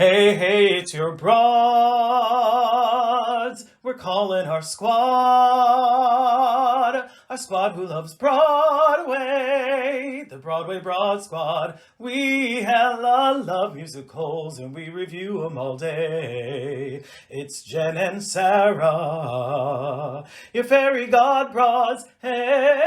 Hey, hey, it's your broads. We're calling our squad who loves Broadway, the Broadway Broad Squad. We hella love musicals and we review them all day. It's Jen and Sarah, your fairy god broads. Hey.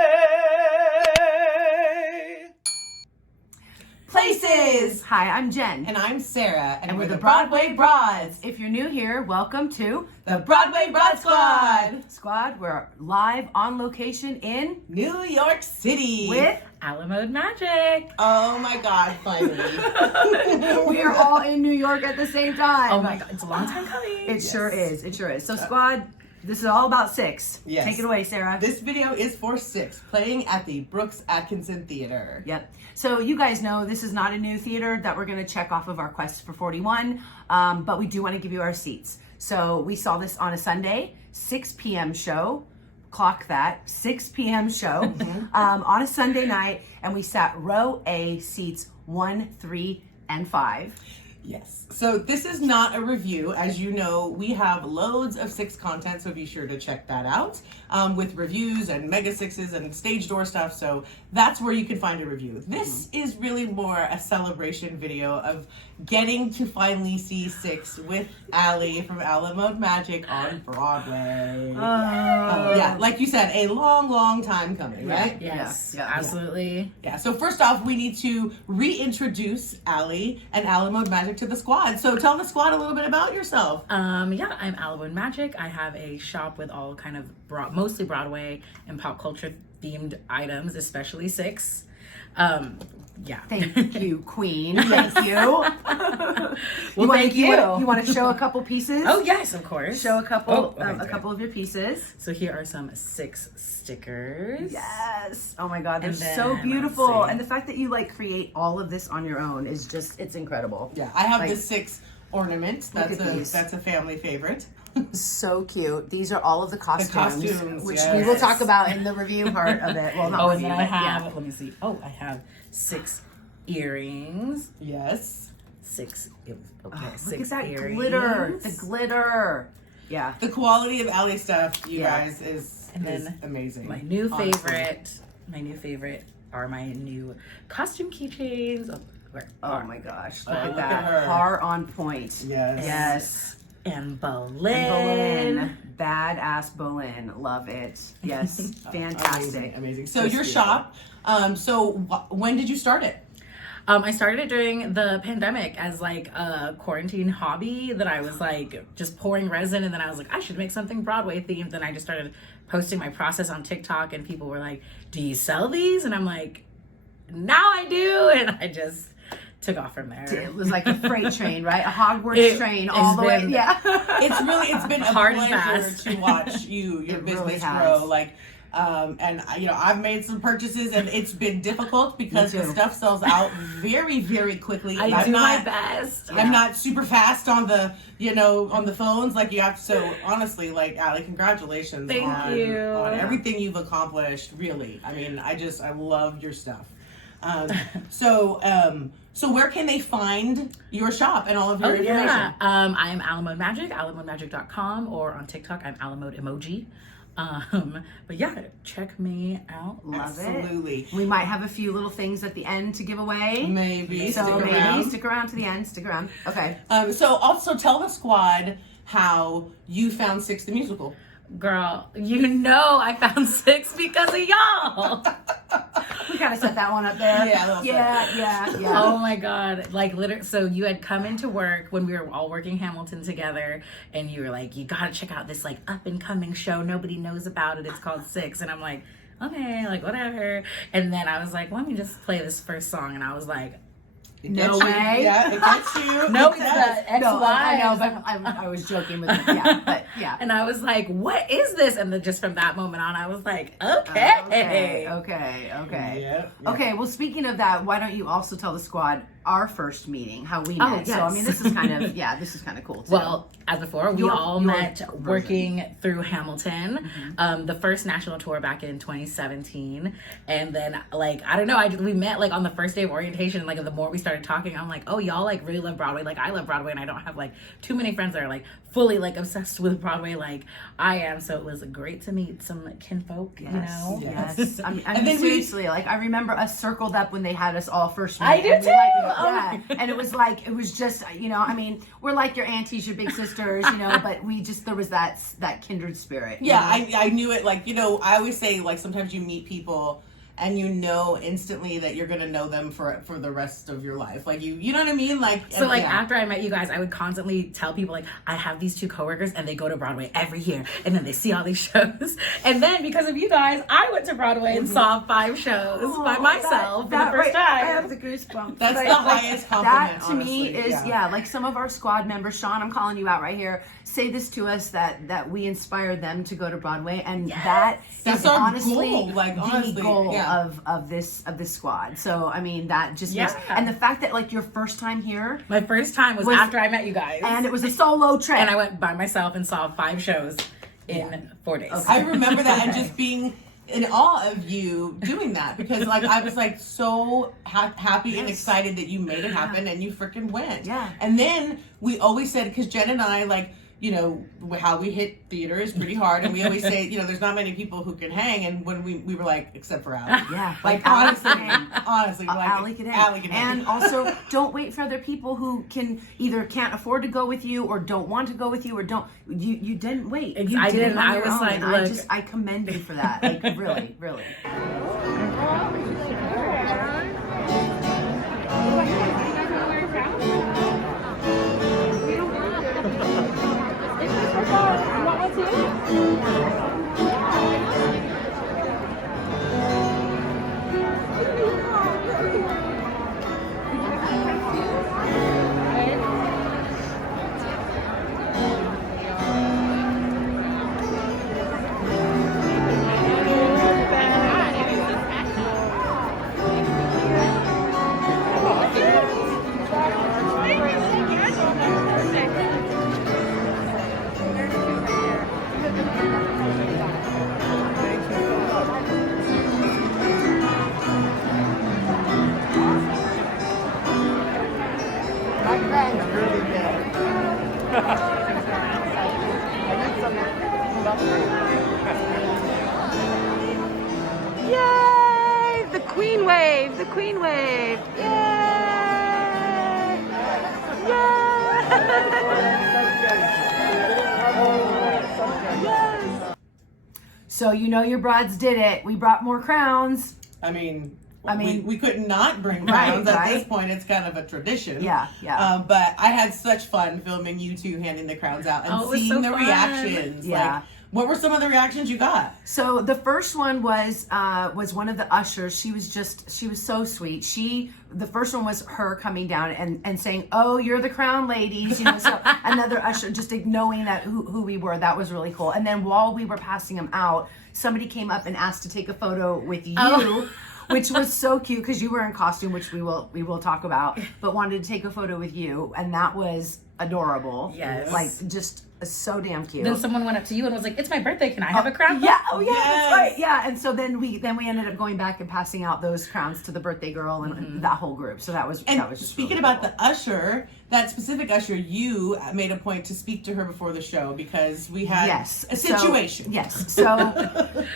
Places! Hi, I'm Jen. And I'm Sarah, and we're the Broadway Broads. If you're new here, welcome to the Broadway Broad Squad. We're live on location in New York City with Alamode Magic. Oh my God, finally. we are all in New York at the same time. Oh my God, it's a long time coming. It sure is. So Squad, this is all about Six. Yes. Take it away, Sarah. This video is for Six, playing at the Brooks Atkinson Theater. Yep. So you guys know this is not a new theater that we're going to check off of our quest for 41, but we do want to give you our seats. So we saw this on a Sunday, 6 p.m. show. Clock that, 6 p.m. show on a Sunday night, and we sat row A, seats 1, 3, and 5. Yes. So this is not a review. As you know, we have loads of Six content, so be sure to check that out with reviews and mega sixes and stage door stuff. So that's where you can find a review. This is really more a celebration video of getting to finally see Six with Allie from Alamode Magic on Broadway. Yeah, like you said, a long time coming, right? Yes, Yeah. absolutely. Yeah, so first off, we need to reintroduce Allie and Alamode Magic to the squad. So tell the squad a little bit about yourself. I'm Alamode Magic. I have a shop with all kind of mostly Broadway and pop culture themed items, especially Six. Thank you, Queen. Thank you. Well, thank you. You want to show a couple pieces? Oh yes, of course. Show a couple, okay, a couple of your pieces. So here are some Six stickers. Yes. Oh my God, they're And then, so let's beautiful. see. And the fact that you create all of this on your own is just, it's incredible. Yeah, I have Like- the Six ornament. Look That's at these. a family favorite. So cute. These are all of the costumes, which yes. we will talk about in the review part of it. Well, not Oh, and review, then I but have. yeah. Let me see. Oh, I have 6 earrings. Yes. 6. Oh, Six look at that earrings. glitter. The glitter. Yeah. The quality of Allie stuff, you Yeah. guys, is And then amazing. My new honestly. favorite are my new costume keychains. Oh my gosh. Look Oh, at look that. at her. Har on point. Yes. Yes. And Boleyn. And Boleyn. Badass Boleyn. Love it. Yes. Fantastic. Amazing. So Just your beautiful. shop, when did you start it? I started it during the pandemic as a quarantine hobby that I was just pouring resin, and then I was like, I should make something Broadway themed. Then I just started posting my process on TikTok, and people were like, do you sell these? And I'm like, now I do. And I just took off from there. It was like a freight train, right? A Hogwarts train all it's the way. been- Yeah. It's been a Hard and pleasure fast. to watch your It business really has. grow. I've made some purchases, and it's been difficult because Me the too. stuff sells out very quickly. I I'm do my not- best. I'm not super fast on the phones like you have to. So honestly, Allie, congratulations Thank on, you. on everything you've accomplished. Really, I mean, I love your stuff. So where can they find your shop and all of your information? Yeah. I'm Alamode Magic, alamodemagic.com, or on TikTok, I'm Alamode Emoji. But yeah, check me out. Love Absolutely. it. We might have a few little things at the end to give away. Maybe. So Stick maybe around. stick around to the end. Stick around. Okay. So also tell the squad how you found Six the Musical. Girl, I found 6 because of y'all. We kind of set that one up there. Yeah, a little Yeah. Oh my God. Literally, so you had come into work when we were all working Hamilton together, and you were like, you gotta check out this up and coming show. Nobody knows about it. It's called Six. And I'm like, okay, whatever. And then I was like, let me just play this first song. And I was like, No way. Yeah, it gets you. no, It it's does. the No, I know, ex-wives. but I was joking with it. Yeah, but yeah. And I was like, what is this? And then just from that moment on, I was like, Okay. Yeah. Okay, well, speaking of that, why don't you also tell the squad our first meeting, how we met. yes. So I mean, this is kind of this is kind of cool too. Well, as before, we all met version. working through Hamilton, the first national tour back in 2017, and then like I don't know, we met like on the first day of orientation. Like the more we started talking, I'm like, oh, y'all like really love Broadway. Like I love Broadway, and I don't have like too many friends that are like fully like obsessed with Broadway like I am. So it was great to meet some kinfolk. You know, Yes. I mean then seriously, like I remember us circled up when they had us all first meet. I do and too. Yeah. And it was just, you know, I mean, we're like your aunties, your big sisters, you know, but there was that kindred spirit. Yeah, you know? I knew it. Like, you know, I always say, like, sometimes you meet people and you know instantly that you're gonna know them for the rest of your life. Like you know what I mean? Like so like after I met you guys, I would constantly tell people like I have these two coworkers and they go to Broadway every year and then they see all these shows. And then because of you guys, I went to Broadway and saw 5 shows by myself for the first time. I have the goosebumps. That's the highest compliment. That to me is like some of our squad members, Sean, I'm calling you out right here, say this to us that we inspired them to go to Broadway, and that's our honestly goal. Like honestly, the goal yeah. of this squad. So I mean that just makes, and the fact that like your first time here, my first time was after I met you guys, and it was a solo trip, and I went by myself and saw 5 shows in 4 days. I remember that and just being in awe of you doing that, because like I was like so happy and excited that you made it happen and you freaking went. Yeah. And then we always said, because Jen and I, like, you know, how we hit theater is pretty hard, and we always say, you know, there's not many people who can hang, and when we were like, except for Allie. Yeah. Like honestly, like Allie can hang. And also, don't wait for other people who either can't afford to go with you or don't want to go with you or don't. You didn't wait. I didn't. I was like, look. I commend you for that. Like really, really. Yay! The Queen Wave! The Queen Wave! Yay! Yay! Yes! So you know your broads did it. We brought more crowns. I mean, we could not bring crowns at this point. It's kind of a tradition. Yeah. But I had such fun filming you two handing the crowns out and seeing the reactions. Yeah. Like, what were some of the reactions you got? So the first one was one of the ushers. She was so sweet. The first one was her coming down and saying, "Oh, you're the crown ladies," you know. So another usher just knowing that who we were. That was really cool. And then while we were passing them out, somebody came up and asked to take a photo with you. Oh. Which was so cute because you were in costume, which we will talk about, but wanted to take a photo with you, and that was adorable. Yes. Like just so damn cute. Then someone went up to you and was like, "It's my birthday. Can I have a crown?" Yeah. Oh yeah. Yes. That's right. Yeah. And so then we ended up going back and passing out those crowns to the birthday girl and that whole group. So that was just speaking really about cool. the usher, that specific usher, you made a point to speak to her before the show because we had a situation. So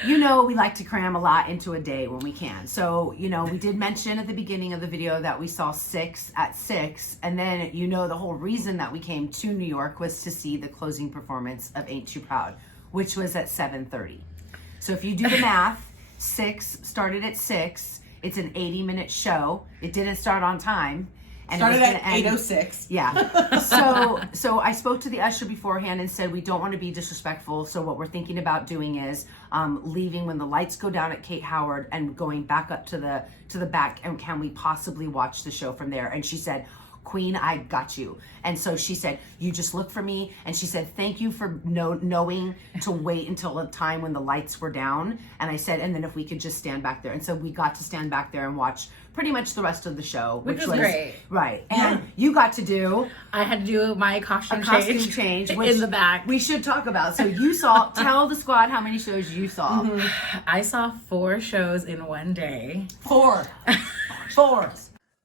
you know we like to cram a lot into a day when we can. So you know we did mention at the beginning of the video that we saw 6 at 6, and then you know the whole reason that we came to New York was to see the closing performance of Ain't Too Proud, which was at 7:30. So if you do the math, 6 started at 6. It's an 80-minute show. It didn't start on time. And started at 8:06. Yeah. So I spoke to the usher beforehand and said we don't want to be disrespectful. So what we're thinking about doing is leaving when the lights go down at Kate Howard and going back up to the back, and can we possibly watch the show from there? And she said, Queen, I got you. And so she said, you just look for me. And she said, thank you for knowing to wait until the time when the lights were down. And I said, and then if we could just stand back there. And so we got to stand back there and watch pretty much the rest of the show, which was great. Right. And you got to do... I had to do my costume change which in the back. We should talk about. So you saw, tell the squad how many shows you saw. I saw 4 shows in one day. 4.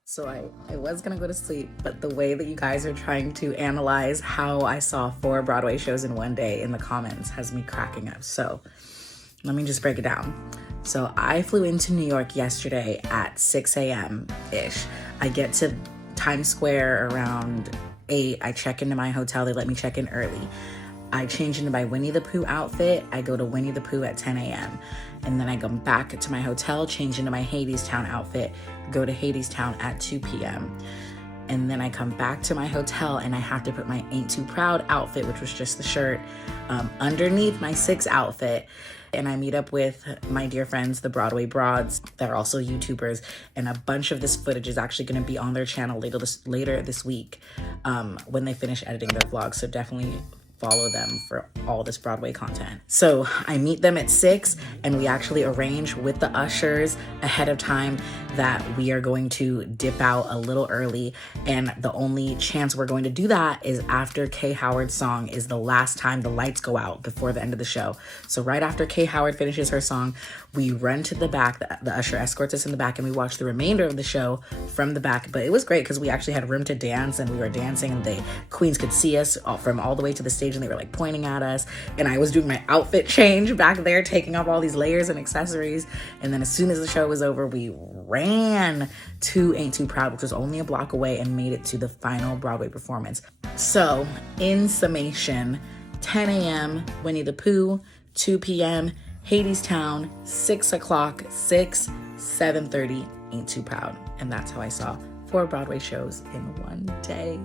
So I was gonna go to sleep, but the way that you guys are trying to analyze how I saw 4 Broadway shows in one day in the comments has me cracking up. So let me just break it down. So I flew into New York yesterday at 6 a.m.-ish. I get to Times Square around 8. I check into my hotel. They let me check in early. I change into my Winnie the Pooh outfit. I go to Winnie the Pooh at 10 a.m. And then I go back to my hotel, change into my Hadestown outfit, go to Hadestown at 2 p.m. And then I come back to my hotel and I have to put my Ain't Too Proud outfit, which was just the shirt, underneath my 6 outfit. And I meet up with my dear friends, the Broadway Broads, that are also YouTubers, and a bunch of this footage is actually going to be on their channel later this week when they finish editing their vlog. So definitely follow them for all this Broadway content. So I meet them at 6 and we actually arrange with the ushers ahead of time that we are going to dip out a little early, and the only chance we're going to do that is after Kay Howard's song is the last time the lights go out before the end of the show. So right after Kay Howard finishes her song, we run to the back, the usher escorts us in the back, and we watch the remainder of the show from the back. But it was great because we actually had room to dance, and we were dancing, and the queens could see us from all the way to the stage, and they were like pointing at us, and I was doing my outfit change back there, taking off all these layers and accessories. And then as soon as the show was over, we ran to Ain't Too Proud, which was only a block away, and made it to the final Broadway performance. So in summation, 10 a.m. Winnie the Pooh, 2 p.m. Hadestown, 6 o'clock, 7:30 Ain't Too Proud. And that's how I saw 4 Broadway shows in one day.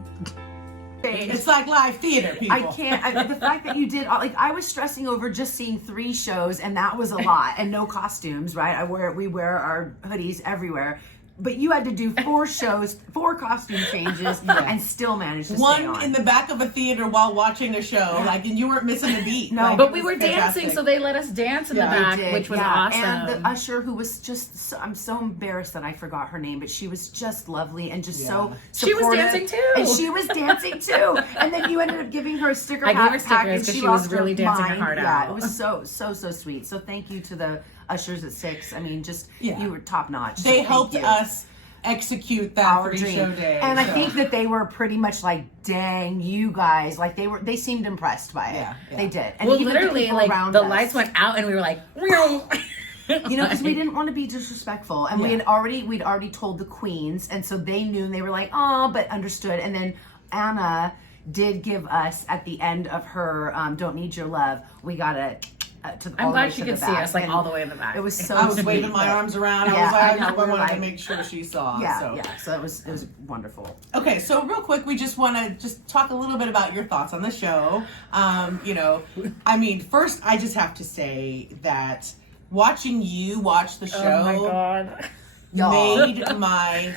It's like live theater, people. I can't. The fact that you did, like, I was stressing over just seeing 3 shows, and that was a lot, and no costumes, right? We wear our hoodies everywhere. But you had to do 4 shows, 4 costume changes, and still manage to stay on. One in the back of a theater while watching a show, like, and you weren't missing a beat. No, like, but we were dancing, so they let us dance in the back, which was awesome. And the usher, who was just, I'm so embarrassed that I forgot her name, but she was just lovely and just so supportive. She was dancing too. And she was dancing too. And then you ended up giving her a sticker I pack. gave her stickers because she was really dancing her heart out. Yeah, it was so sweet. So thank you to the ushers at 6. I mean, you were top notch. They helped us execute that for show day. And I think that they were pretty much like, dang, you guys, like they seemed impressed by it. Yeah. They did. And well, even literally, the like the us, lights went out and we were like, you know, because we didn't want to be disrespectful, and we'd already told the queens, and so they knew, and they were like, oh, but understood. And then Anna did give us at the end of her Don't Need Your Love, we got I'm glad she could see us like all the way in the back. It was so I was waving my arms around. I wanted to make sure she saw. So it was wonderful. Okay, so real quick, we just want to talk a little bit about your thoughts on the show. You know, I mean, first, I just have to say that watching you watch the show, oh my god, made my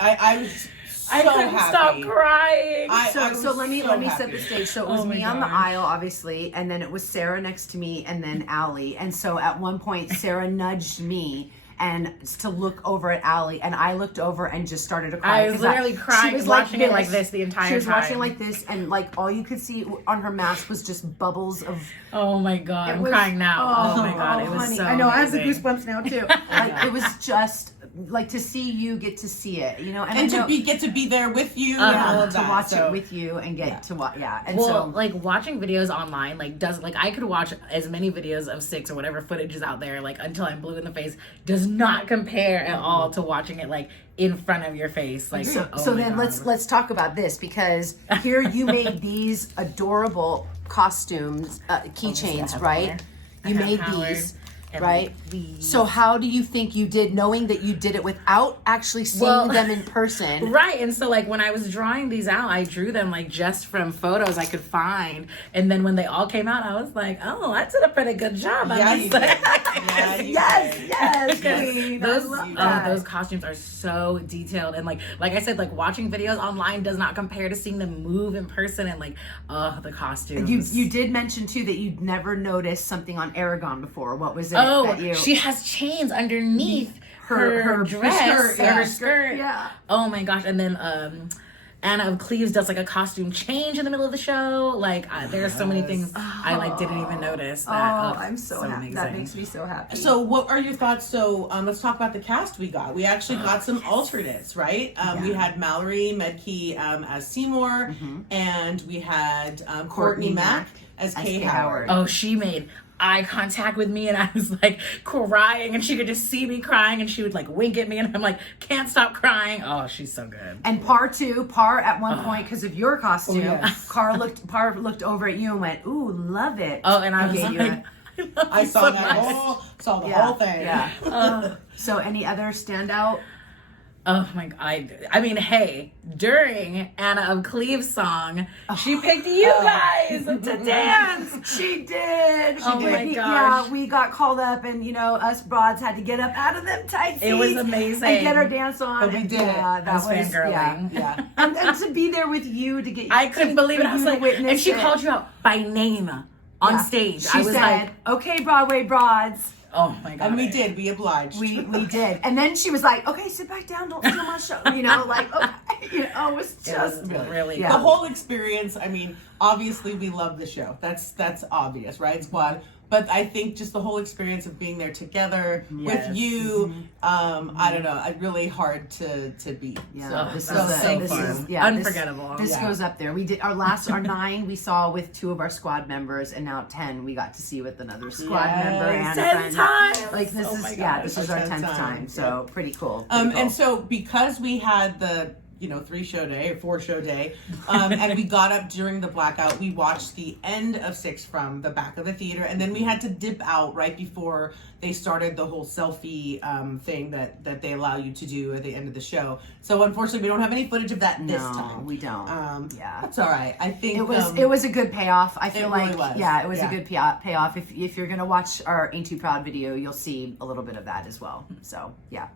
I was. I couldn't stop crying. So let me set the stage. So it was me on the aisle, obviously, and then it was Sarah next to me, and then Allie. And so at one point, Sarah nudged me and to look over at Allie, and I looked over and just started to cry. I was literally crying, she was watching it like this the entire time. She was watching like this, and like all you could see on her mask was just bubbles of. Oh my god, I'm crying now. Oh my god, it was honey. so. I know, amazing. I have the goosebumps now too. Like it was just. Like to see you get to see it, you know, and get to be there with you, and all of to that. watch it with you and get to watch, And well, so like watching videos online, I could watch as many videos of 6 or whatever footage is out there, like until I'm blue in the face, does not compare at all to watching it like in front of your face. Like so then let's talk about this, because here you made these adorable costumes, keychains, right? You made these. right? So how do you think you did, knowing that you did it without actually seeing them in person? Right. And so like when I was drawing these out, I drew them like just from photos I could find. And then when they all came out, I was like, oh, I did a pretty good job. Yeah, you did. Yeah, you Yes, did. queen. Those costumes are so detailed, and like I said, like watching videos online does not compare to seeing them move in person. And like the costumes. You did mention too that you'd never noticed something on Aragon before. What was it? Oh, that you... she has chains underneath her dress, her skirt. Yeah. Oh my gosh! And then Anna of Cleves does like a costume change in the middle of the show. Like there are so many things I like didn't even notice. That, I'm so happy. amazing. That makes me so happy. So what are your thoughts? So let's talk about the cast we got. We actually got some alternates, right? We had Mallory Medkey as Seymour, and we had Courtney Mack as Kay Howard. Oh, she made eye contact with me, and I was like crying, and she could just see me crying, and she would like wink at me, and I'm like, can't stop crying. Oh, she's so good. And Par at one point, because of your costume, yes. Par looked over at you and went, "Ooh, love it." Oh, and I was gave you like, I saw that whole thing. Yeah. So any other standout? Oh my god! I mean, hey, during Anna of Cleves' song, she picked you guys to dance. She did. Oh my gosh. Yeah, we got called up, and us broads had to get up out of them tight seats. It was amazing. And get our dance on. But we and did it. That I was fangirling. Yeah. and to be there with you to get. I couldn't believe it. I was like, and she it. called you out by name on stage. She I was said, like, "Okay, Broadway broads." oh my god! And we did. We obliged. We did. And then she was like, "Okay, sit back down. Don't steal my show." Like, okay. It was just really the whole experience. I mean, obviously we love the show. That's obvious, right, Squad? But I think just the whole experience of being there together with you, I don't know, really hard to beat. Yeah, So, this so is fun. Unforgettable. This goes up there. We did our 9 we saw with 2 of our squad members, and now 10 we got to see with another squad member and 10 a friend. times. Like this Oh is my gosh. this is our 10th time. So pretty cool. And so because we had the 3-show-day or 4-show-day, and we got up during the blackout, we watched the end of 6 from the back of the theater, and then we had to dip out right before they started the whole selfie thing that they allow you to do at the end of the show. So unfortunately we don't have any footage of that this time. We don't. That's all right. I think it was a good payoff. I feel really like was. it was a good payoff. If you're gonna watch our Ain't Too Proud video, you'll see a little bit of that as well. So yeah.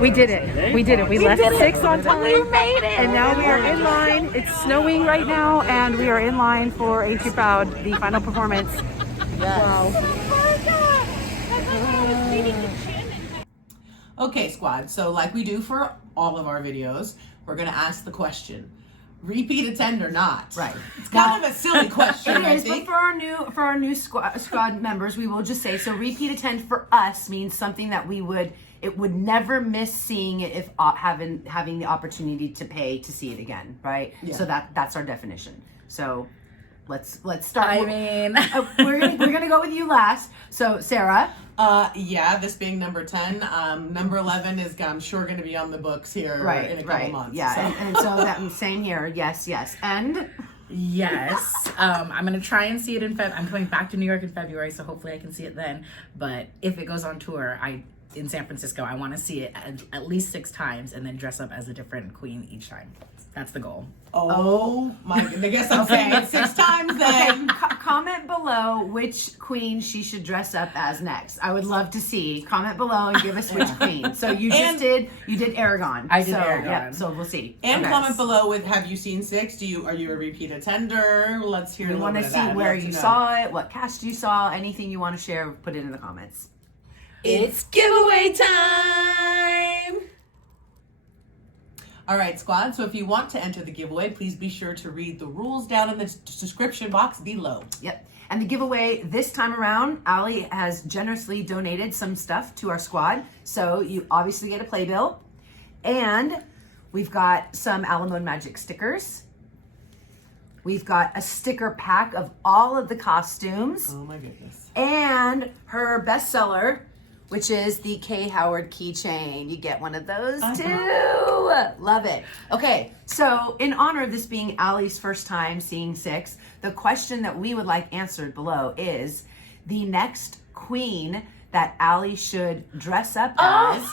We did it. We did it. We left 6 on time. We made it. And now we are in line. It's snowing right now, and we are in line for Ain't Too Proud, the final performance. Wow. Okay, Squad. So like we do for all of our videos, we're gonna ask the question: repeat attend or not? Right. It's kind of a silly question. It is, but for our new squad members, we will just say, so repeat attend for us means something that it would never miss seeing it if having the opportunity to pay to see it again, right? Yeah. So that's our definition. So let's start. I mean, we're gonna go with you last. So Sarah. This being number 10, number 11 is I'm sure going to be on the books here in a couple months. Yeah, so. and so that same here. Yes, and. yes, I'm gonna try and see it in Feb. I'm coming back to New York in February, so hopefully I can see it then. But if it goes on tour, in San Francisco, I want to see it at least 6 times and then dress up as a different queen each time. That's the goal. Oh my goodness. I guess I'm saying 6 times then. Comment below which queen she should dress up as next. I would love to see. Comment below and give us which queen. So you did Aragon. I did Aragon. Yeah, so we'll see. And Okay. comment below with, have you seen 6? Are you a repeat attender? Let's hear We a little want bit to of see that. where Love to you know. saw it, what cast you saw, anything you want to share, put it in the comments. It's giveaway time! All right, Squad. So if you want to enter the giveaway, please be sure to read the rules down in the description box below. Yep. And the giveaway this time around, Allie has generously donated some stuff to our squad. So you obviously get a playbill. And we've got some Alamode Magic stickers. We've got a sticker pack of all of the costumes. Oh my goodness. And her bestseller, which is the Kay Howard keychain. You get one of those too. Love it. Okay, so in honor of this being Allie's first time seeing 6, the question that we would like answered below is the next queen that Allie should dress up as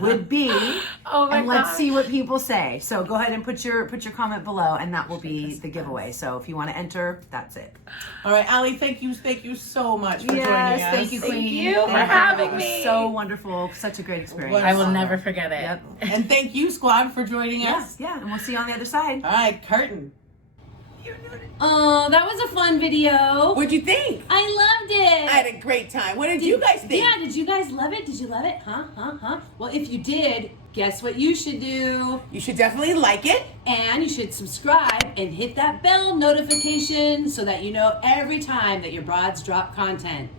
would be. Oh my and let's gosh. see what people say. So go ahead and put your comment below, and that will be the giveaway. So if you want to enter, that's it. All right, Allie, thank you so much for joining us. Thank you, Queen. Thank you for Thank having It was me. so wonderful. Such a great experience. What I will never forget it. Yep. And thank you, squad, for joining us. Yeah, and we'll see you on the other side. All right, curtain. Oh, that was a fun video. What'd you think? I loved it. I had a great time. What did you guys think? Yeah, did you guys love it? Did you love it? Huh? Well, if you did, guess what you should do? You should definitely like it. And you should subscribe and hit that bell notification so that you know every time that your broads drop content.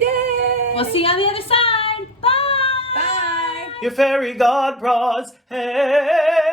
Yay! We'll see you on the other side. Bye. Bye. Your fairy god broads, hey.